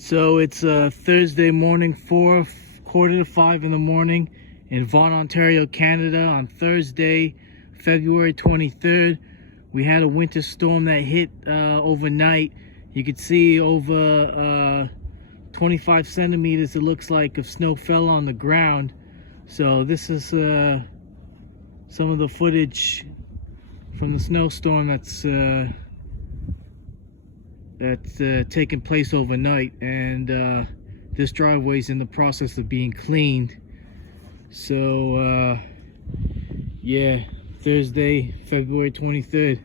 So it's Thursday morning, quarter to 5 in the morning in Vaughan, Ontario, Canada. On Thursday, February 23rd, we had a winter storm that hit overnight. You could see over 25 centimeters, it looks like, of snow fell on the ground. So this is some of the footage from the snowstorm that's taken place overnight, and this driveway is in the process of being cleaned. So yeah, Thursday, February 23rd.